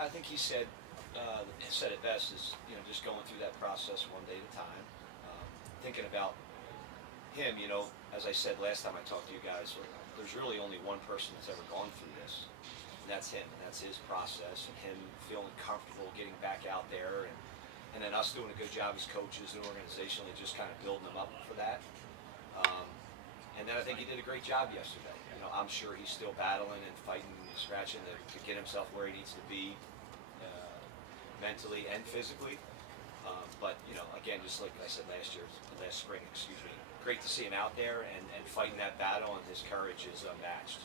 I think he said it best is, just going through that process one day at a time. Thinking about him, as I said last time I talked to you guys, there's really only one person that's ever gone through this, and that's him, and that's his process, and him feeling comfortable getting back out there, and then us doing a good job as coaches and organizationally just kind of building them up for that. And then I think he did a great job yesterday. I'm sure he's still battling and fighting and scratching to get himself where he needs to be mentally and physically. But, again, just like I said last spring, great to see him out there and fighting that battle, and his courage is unmatched,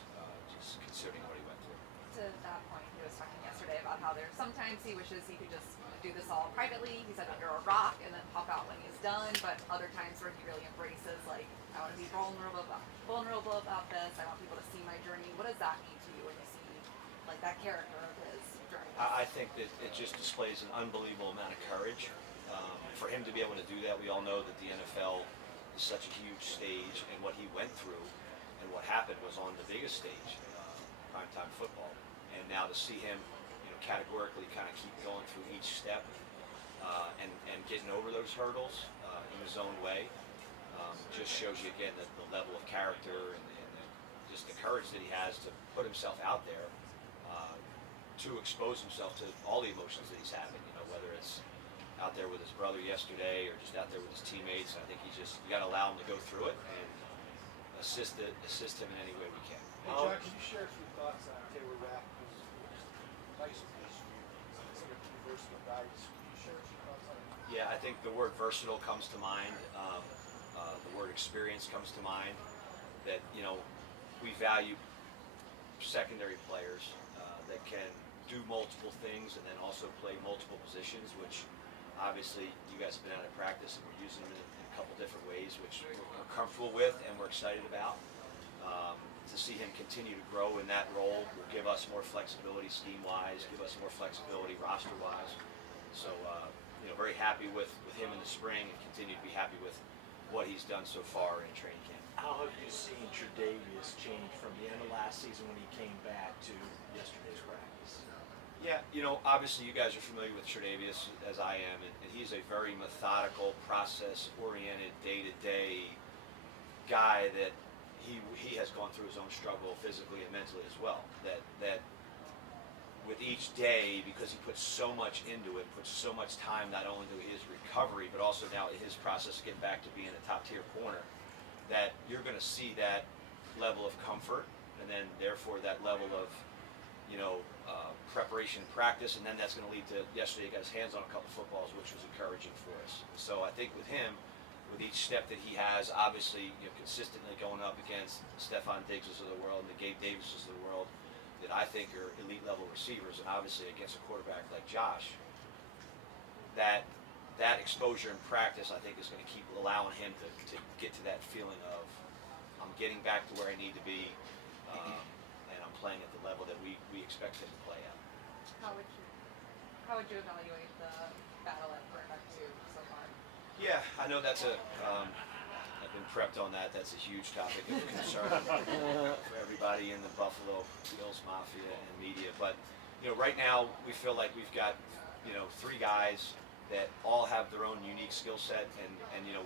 just considering what he went through. To that point, he was talking yesterday about how sometimes he wishes he could just do this all privately, he said under a rock, and then pop out when he's done, but other times where he really embraces, like, I want to be vulnerable about this, I want people to see my journey. What does that mean to you when you see, like, that character of his journey? I think that it just displays an unbelievable amount of courage. For him to be able to do that, we all know that the NFL is such a huge stage, and what he went through and what happened was on the biggest stage, primetime football. And now to see him, categorically kind of keep going through each step and getting over those hurdles in his own way, just shows you again the level of character and just the courage that he has to put himself out there, to expose himself to all the emotions that he's having, whether it's out there with his brother yesterday or just out there with his teammates. I think you got to allow him to go through it and assist him in any way we can. Hey, John, can you share a few thoughts on Taylor Rapp? Nice piece for you. It's like a pretty versatile guy. Can you share a few thoughts on it? Yeah, I think the word versatile comes to mind. The word experience comes to mind. That, we value secondary players that can do multiple things and then also play multiple positions, which obviously you guys have been out of practice and we're using them in a couple different ways, which we're comfortable with and we're excited about. To see him continue to grow in that role will give us more flexibility scheme-wise, give us more flexibility roster-wise. So, very happy with him in the spring and continue to be happy with what he's done so far in training camp. How have you seen Tre'Davious change from the end of last season when he came back to yesterday's practice? Yeah, obviously you guys are familiar with Tre'Davious as I am, and he's a very methodical, process-oriented, day-to-day guy that he has gone through his own struggle physically and mentally as well. That with each day, because he puts so much into it, puts so much time not only to his recovery, but also now his process of getting back to being a top-tier corner, that you're going to see that level of comfort, and then therefore that level of preparation and practice, and then that's going to lead to yesterday he got his hands on a couple footballs, which was encouraging for us. So I think with him, with each step that he has, obviously consistently going up against Stephon Diggses of the world and the Gabe Davises of the world, that I think are elite level receivers, and obviously against a quarterback like Josh, that exposure in practice I think is going to keep allowing him to get to that feeling of I'm getting back to where I need to be, and I'm playing at the level that we expect him to play at. How would you evaluate the battle at quarterback 2 so far? Yeah, I know that's I've been prepped on that. That's a huge topic of concern for everybody in the Buffalo Bills Mafia and media. But, right now we feel like we've got, 3 guys that all have their own unique skill set. And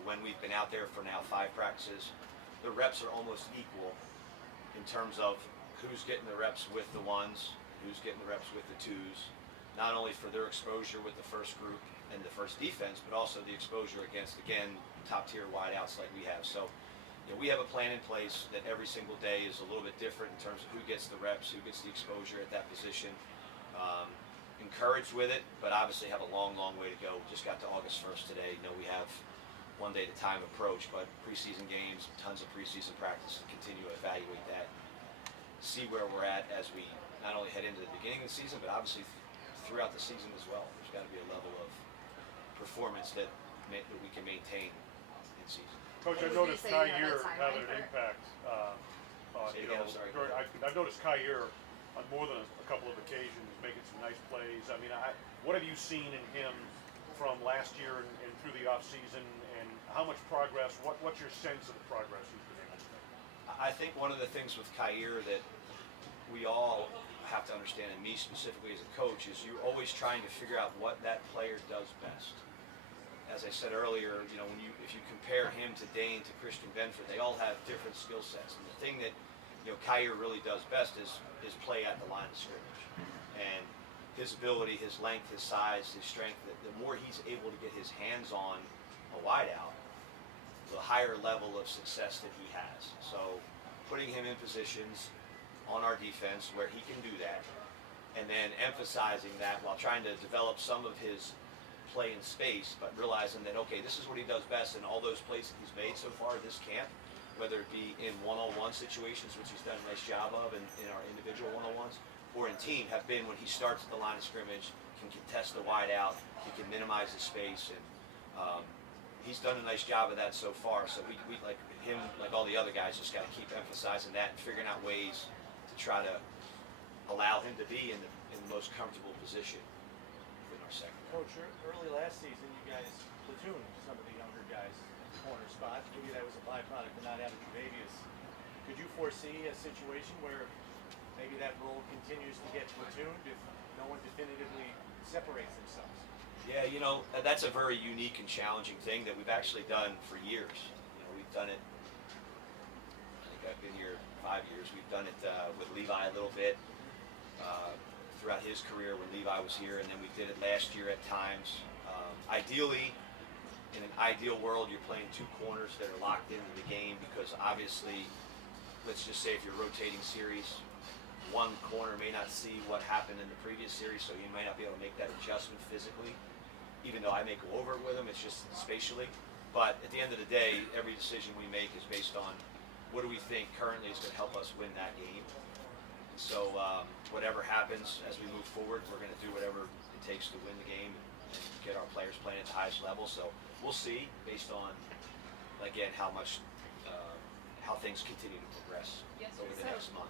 when we've been out there for now 5 practices, the reps are almost equal in terms of who's getting the reps with the ones, who's getting the reps with the twos, not only for their exposure with the first group and the first defense, but also the exposure against, again, top-tier wideouts like we have. So, we have a plan in place that every single day is a little bit different in terms of who gets the reps, who gets the exposure at that position. Encouraged with it, but obviously have a long, long way to go. We just got to August 1st today. We have one day at a time approach, but preseason games, tons of preseason practice to continue to evaluate that, see where we're at as we not only head into the beginning of the season, but obviously throughout the season as well. There's got to be a level of performance that we can maintain in season. Coach, I noticed Kyer having an impact. I've noticed Kyer on more than a couple of occasions making some nice plays. I mean, what have you seen in him from last year and through the offseason, and how much progress, what's your sense of the progress he's been able to make? I think one of the things with Kyer that we all have to understand, and me specifically as a coach, is you're always trying to figure out what that player does best. As I said earlier, if you compare him to Dane, to Christian Benford, they all have different skill sets. And the thing that Kyer really does best is play at the line of scrimmage. And his ability, his length, his size, his strength, the more he's able to get his hands on a wideout, the higher level of success that he has. So putting him in positions on our defense where he can do that, and then emphasizing that while trying to develop some of his play in space, but realizing that, okay, this is what he does best in all those plays that he's made so far this camp, whether it be in one-on-one situations, which he's done a nice job of in our individual one-on-ones, or in team, have been when he starts at the line of scrimmage, can contest the wide out, he can minimize the space, and he's done a nice job of that so far. So we like him, like all the other guys, just got to keep emphasizing that and figuring out ways to try to allow him to be in the most comfortable position in our secondary. Coach, early last season, you guys platooned some of the younger guys at the corner spot. Maybe that was a byproduct of not having Tre'Davious. Could you foresee a situation where maybe that role continues to get platooned if no one definitively separates themselves? Yeah, that's a very unique and challenging thing that we've actually done for years. We've done it, I think I've been here 5 years. We've done it with Levi a little bit throughout his career when Levi was here, and then we did it last year at times. Ideally, in an ideal world, you're playing two corners that are locked into the game, because obviously, let's just say if you're rotating series, one corner may not see what happened in the previous series, so you may not be able to make that adjustment physically. Even though I may go over it with him, it's just spatially. But at the end of the day, every decision we make is based on what do we think currently is going to help us win that game. So whatever happens as we move forward, we're going to do whatever it takes to win the game and get our players playing at the highest level. So we'll see, based on, again, how things continue to progress over the next month.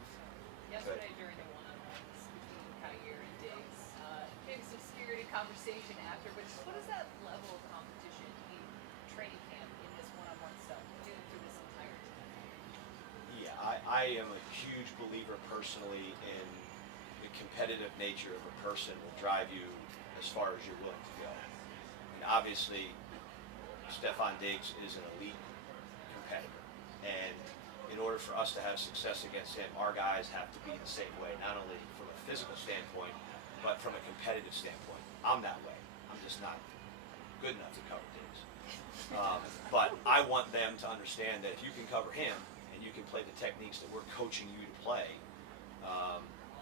Yesterday during the one-on-ones between Kyer and Diggs, maybe some spirited conversation after, but just what is that level of competition in training camp in this one-on-one stuff through this entire team? Yeah, I am a huge believer personally in the competitive nature of a person will drive you as far as you're willing to go. And obviously, Stefon Diggs is an elite competitor. And in order for us to have success against him, our guys have to be the same way, not only from a physical standpoint, but from a competitive standpoint. I'm that way. I'm just not good enough to cover Diggs. But I want them to understand that if you can cover him and you can play the techniques that we're coaching you to play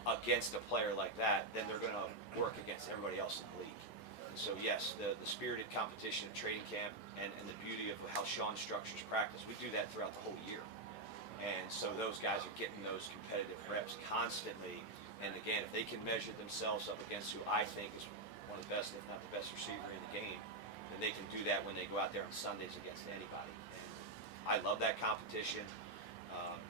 against a player like that, then they're going to work against everybody else in the league. And so yes, the spirited competition of training camp and the beauty of how Sean structures practice, we do that throughout the whole year. And so those guys are getting those competitive reps constantly. And again, if they can measure themselves up against who I think is one of the best, if not the best receiver in the game, then they can do that when they go out there on Sundays against anybody. And I love that competition.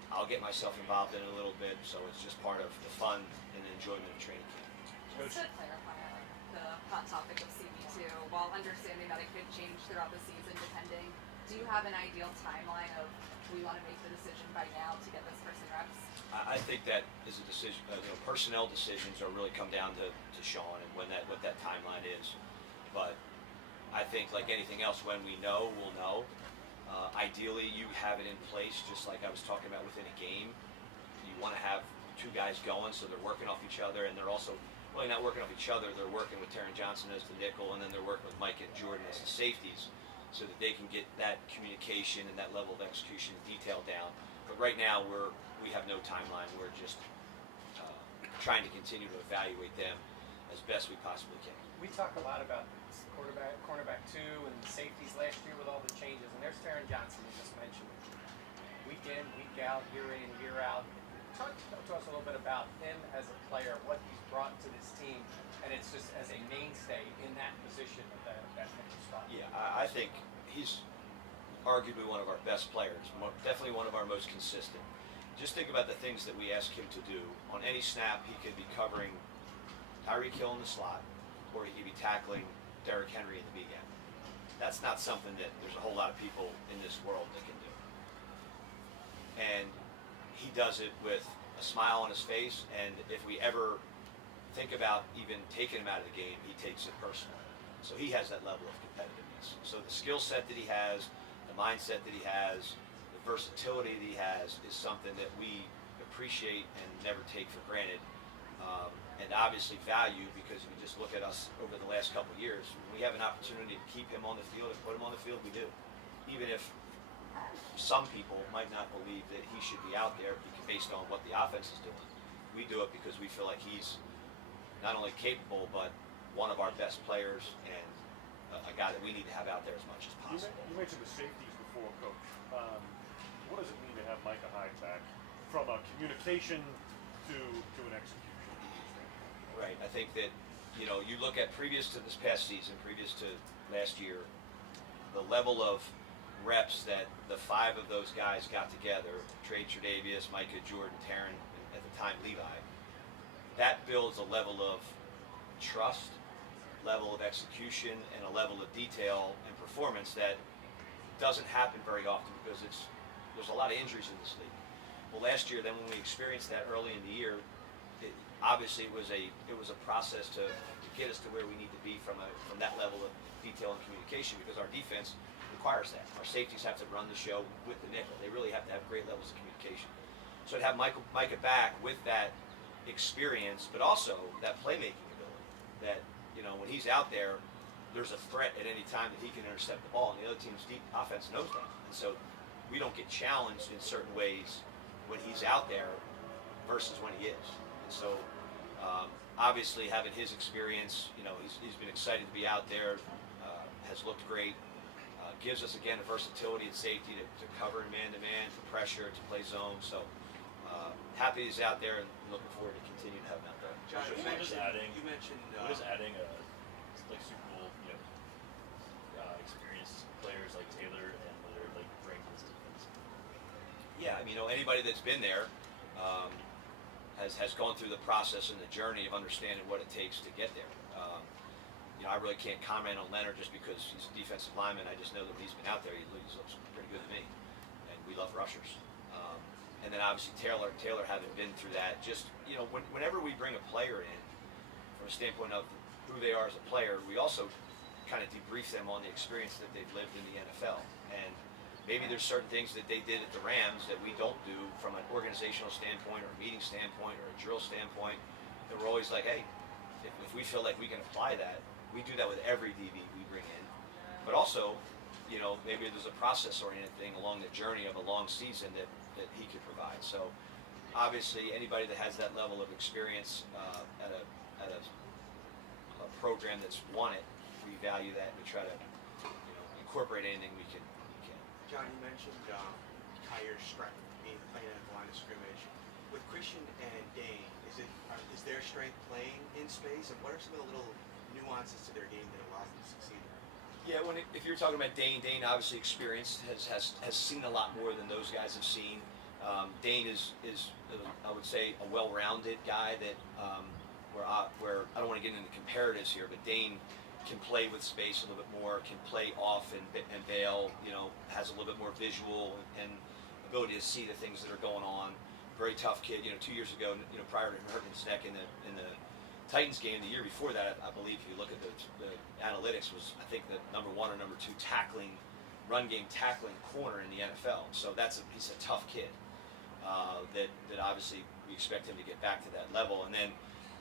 I'll get myself involved in it a little bit, so it's just part of the fun and enjoyment of training camp. Just to clarify on the hot topic of CB2, while understanding that it could change throughout the season depending, do you have an ideal timeline of we want to make the decision by now to get this person reps? I think that is a decision. Personnel decisions are really come down to Sean and what that timeline is. But I think, like anything else, when we know, we'll know. Ideally, you have it in place, just like I was talking about within a game. You want to have two guys going, so they're working off each other, and they're also really not working off each other. They're working with Taron Johnson as the nickel, and then they're working with Mike and Jordan as the safeties, so that they can get that communication and that level of execution and detail down. But right now, we have no timeline. We're just trying to continue to evaluate them as best we possibly can. We talk a lot about cornerback 2 and safeties last year with all the changes, and there's Taron Johnson you just mentioned. Week in, week out, year in, year out. Talk to us a little bit about him as a player, what he's brought to this team, and it's just as a mainstay in that position of that nickel spot. Yeah, I think he's arguably one of our best players, definitely one of our most consistent. Just think about the things that we ask him to do. On any snap, he could be covering Tyreek Hill in the slot, or he could be tackling Derrick Henry in the big end. That's not something that there's a whole lot of people in this world that can do. And he does it with a smile on his face, and if we ever think about even taking him out of the game, he takes it personally. So he has that level of competitiveness. So the skill set that he has, the mindset that he has, the versatility that he has is something that we appreciate and never take for granted, and obviously value, because if you just look at us over the last couple of years, when we have an opportunity to keep him on the field and put him on the field, we do. Even if some people might not believe that he should be out there based on what the offense is doing, we do it because we feel like he's not only capable, but one of our best players, and a guy that we need to have out there as much as possible. You mentioned the safeties before, Coach. What does it mean to have Micah Hyde back from a communication to an execution? Right. I think that, you look at previous to this past season, previous to last year, the level of reps that the 5 of those guys got together, Trey Tre'Davious, Micah, Jordan, Taryn, and at the time Levi, that builds a level of trust, level of execution, and a level of detail and performance that doesn't happen very often, because there's a lot of injuries in this league. Well, last year, then, when we experienced that early in the year, obviously it was a process to get us to where we need to be from that level of detail and communication, because our defense requires that. Our safeties have to run the show with the nickel. They really have to have great levels of communication. So to have Micah back with that experience, but also that playmaking ability, that when he's out there, there's a threat at any time that he can intercept the ball, and the other team's deep offense knows that. And so we don't get challenged in certain ways when he's out there versus when he is. And so obviously having his experience, he's been excited to be out there, has looked great, gives us again a versatility and safety to cover man-to-man, to pressure, to play zone. So happy he's out there, and looking forward to continuing to have him out there. John, you What is mentioned adding a Super Bowl, experienced players like Taylor and Miller bring to this defense? Yeah, anybody that's been there has gone through the process and the journey of understanding what it takes to get there. I really can't comment on Leonard just because he's a defensive lineman. I just know that when he's been out there, he looks pretty good to me, and we love rushers. And then obviously Taylor having been through that, just whenever we bring a player in, from a standpoint of who they are as a player, we also kind of debrief them on the experience that they've lived in the NFL. And maybe there's certain things that they did at the Rams that we don't do from an organizational standpoint or a meeting standpoint or a drill standpoint. And we're always like, hey, if we feel like we can apply that, we do that with every DB we bring in. But also, maybe there's a process-oriented thing along the journey of a long season that he could provide. So obviously anybody that has that level of experience at a program that's won it, we value that, and we try to incorporate anything we can. John, you mentioned Kyer's strength being playing at the line of scrimmage. With Christian and Dane, is their strength playing in space, and what are some of the little nuances to their game that allows them to succeed? Yeah, if you're talking about Dane obviously experienced, has seen a lot more than those guys have seen. Dane is I would say a well-rounded guy that where I don't want to get into comparatives here, but Dane can play with space a little bit more, can play off and bail, has a little bit more visual and ability to see the things that are going on. Very tough kid. 2 years ago, prior to hurting his neck in the Titans game, the year before that, I believe, if you look at the analytics, was I think the number 1 or number 2 run game tackling corner in the NFL. So he's a tough kid. That obviously we expect him to get back to that level. And then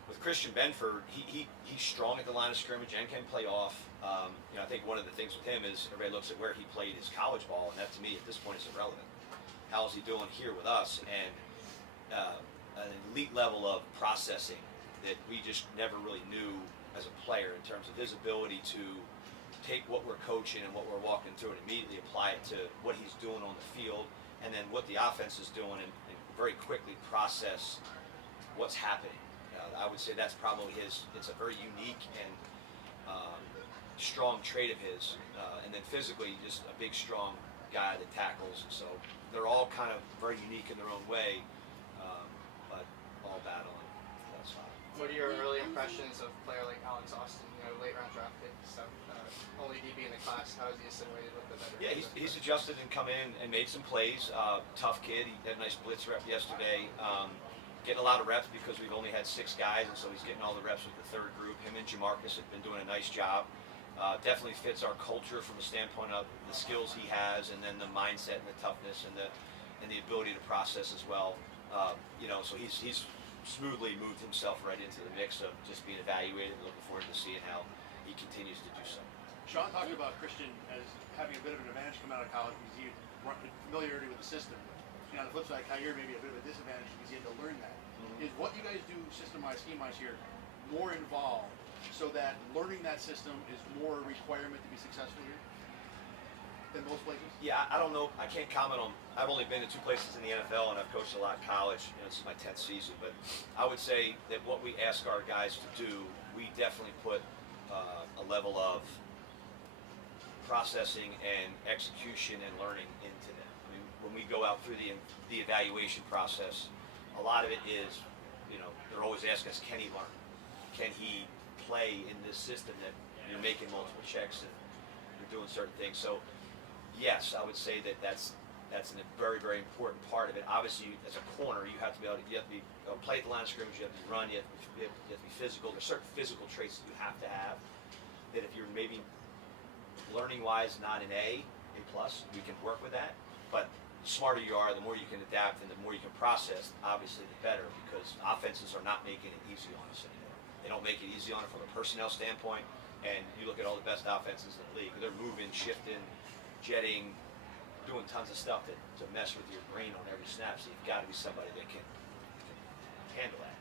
with Christian Benford, he's strong at the line of scrimmage and can play off. I think one of the things with him is everybody looks at where he played his college ball, and that to me at this point is irrelevant. How is he doing here with us? And an elite level of processing that we just never really knew as a player in terms of his ability to take what we're coaching and what we're walking through and immediately apply it to what he's doing on the field, and then what the offense is doing, and very quickly process what's happening. I would say that's probably it's a very unique and strong trait of his, and then physically just a big, strong guy that tackles. So they're all kind of very unique in their own way, but all battling. That's fine. What are your early impressions of a player like Alex Austin? You know, late round draft pick, so only DB in the class. How has he assimilated with the veterans? Yeah, he's adjusted and come in and made some plays. Tough kid. He had a nice blitz rep yesterday. Getting a lot of reps because we've only had 6 guys, and so he's getting all the reps with the third group. Him and Jamarcus have been doing a nice job. Definitely fits our culture from the standpoint of the skills he has, and then the mindset and the toughness and the ability to process as well. You know, so he's smoothly moved himself right into the mix of just being evaluated. Looking forward to seeing how he continues to do so. Sean talked about Christian as having a bit of an advantage coming out of college because he had familiarity with the system. And on the flip side, Kyer may be a bit of a disadvantage because he had to learn that. Is what you guys do system-wise, scheme-wise here more involved so that learning that system is more a requirement to be successful here than most places? Yeah, I don't know. I can't comment on. I've only been to 2 places in the NFL, and I've coached a lot in college. You know, this is my 10th season, but I would say that what we ask our guys to do, we definitely put a level of processing and execution and learning into them. I mean, when we go out through the evaluation process, a lot of it is, you know, they're always asking us, can he learn? Can he play in this system that you're making multiple checks and you're doing certain things? So, yes, I would say that that's a very, very important part of it. Obviously, as a corner, you have to be able to, play at the line of scrimmage, you have to run, you have to be physical. There's certain physical traits that you have to have that if you're maybe learning-wise not an A plus, we can work with that. But the smarter you are, the more you can adapt and the more you can process, obviously the better, because offenses are not making it easy on us anymore. They don't make it easy on it from a personnel standpoint, and you look at all the best offenses in the league, they're moving, shifting, jetting, doing tons of stuff to mess with your brain on every snap, so you've got to be somebody that can handle that.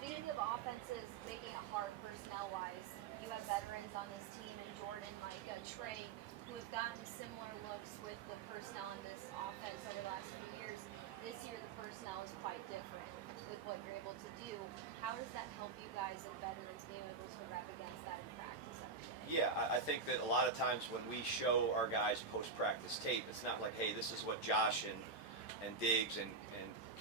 Speaking of offenses making it hard personnel-wise, you have veterans on this team, and Jordan, Micah, Trey, who have gotten similar looks with the personnel in this offense over the last few years. This year, the personnel is quite different with what you're able to do. How does that help you guys and veterans being able to rep against that in practice every day? Yeah, I think that a lot of times when we show our guys post-practice tape, it's not like, hey, this is what Josh and Diggs and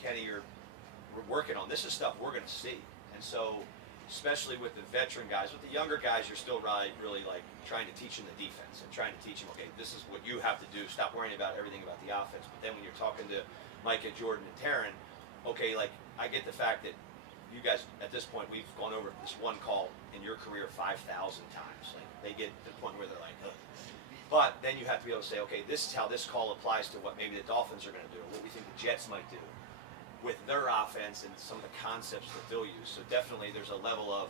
Kenny we're working on. This is stuff we're going to see. And so, especially with the veteran guys, with the younger guys, you're still really like trying to teach them the defense and trying to teach them, okay, this is what you have to do. Stop worrying about everything about the offense. But then when you're talking to Micah, Jordan, and Taryn, okay, like I get the fact that you guys, at this point, we've gone over this one call in your career 5,000 times. Like they get to the point where they're like, ugh. But then you have to be able to say, okay, this is how this call applies to what maybe the Dolphins are going to do, or what we think the Jets might do with their offense and some of the concepts that they'll use. So definitely there's a leveling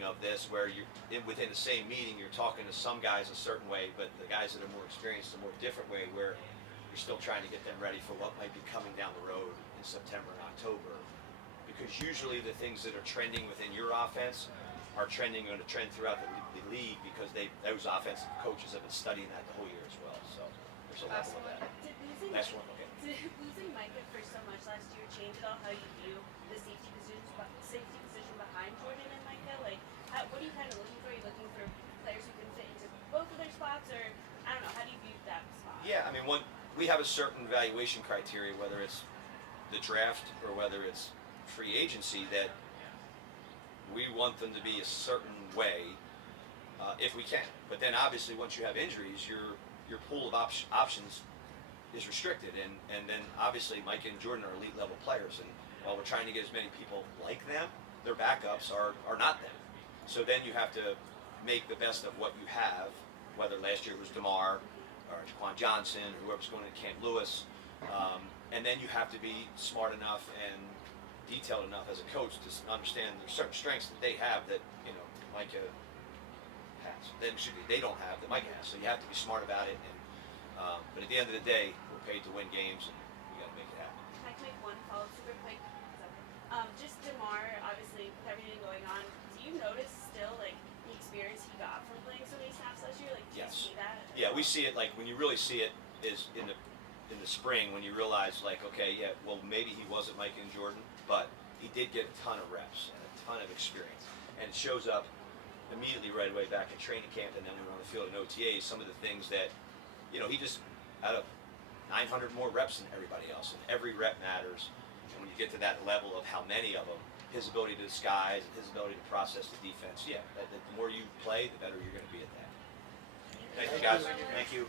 of this where you're within the same meeting, you're talking to some guys a certain way, but the guys that are more experienced a more different way, where you're still trying to get them ready for what might be coming down the road in September and October. Because usually the things that are trending within your offense are going to trend throughout the league, because those offensive coaches have been studying that the whole year as well. So there's a level of that. Next one, okay. Did losing Micah for so much last year change at all how you view the safety position behind Jordan and Micah? Like, what are you kind of looking for? Are you looking for players who can fit into both of their spots, or I don't know? How do you view that spot? Yeah, I mean, we have a certain evaluation criteria, whether it's the draft or whether it's free agency, that we want them to be a certain way if we can. But then obviously once you have injuries, your pool of options is restricted, and then obviously Mike and Jordan are elite level players, and while we're trying to get as many people like them, their backups are not them. So then you have to make the best of what you have, whether last year was DeMar or Jaquan Johnson, whoever's going to Camp Lewis, and then you have to be smart enough and detailed enough as a coach to understand there's certain strengths that they have that, you know, Micah has. They don't have that Micah has. So you have to be smart about it. And but at the end of the day, we're paid to win games, and we got to make it happen. I can make one follow-up super quick. Just DeMar, obviously, with everything going on, do you notice still, like, the experience he got from playing so many snaps last year? Like, do you see that? Yeah, we see it, like, when you really see it is in the spring, when you realize, like, okay, yeah, well, maybe he wasn't Mike and Jordan, but he did get a ton of reps and a ton of experience. And it shows up immediately right away back in training camp, and then when we're on the field in OTAs, some of the things that, you know, he just out of 900 more reps than everybody else, and every rep matters. And when you get to that level of how many of them, his ability to disguise, his ability to process the defense. Yeah, the more you play, the better you're going to be at that. Thank you, guys. Thank you.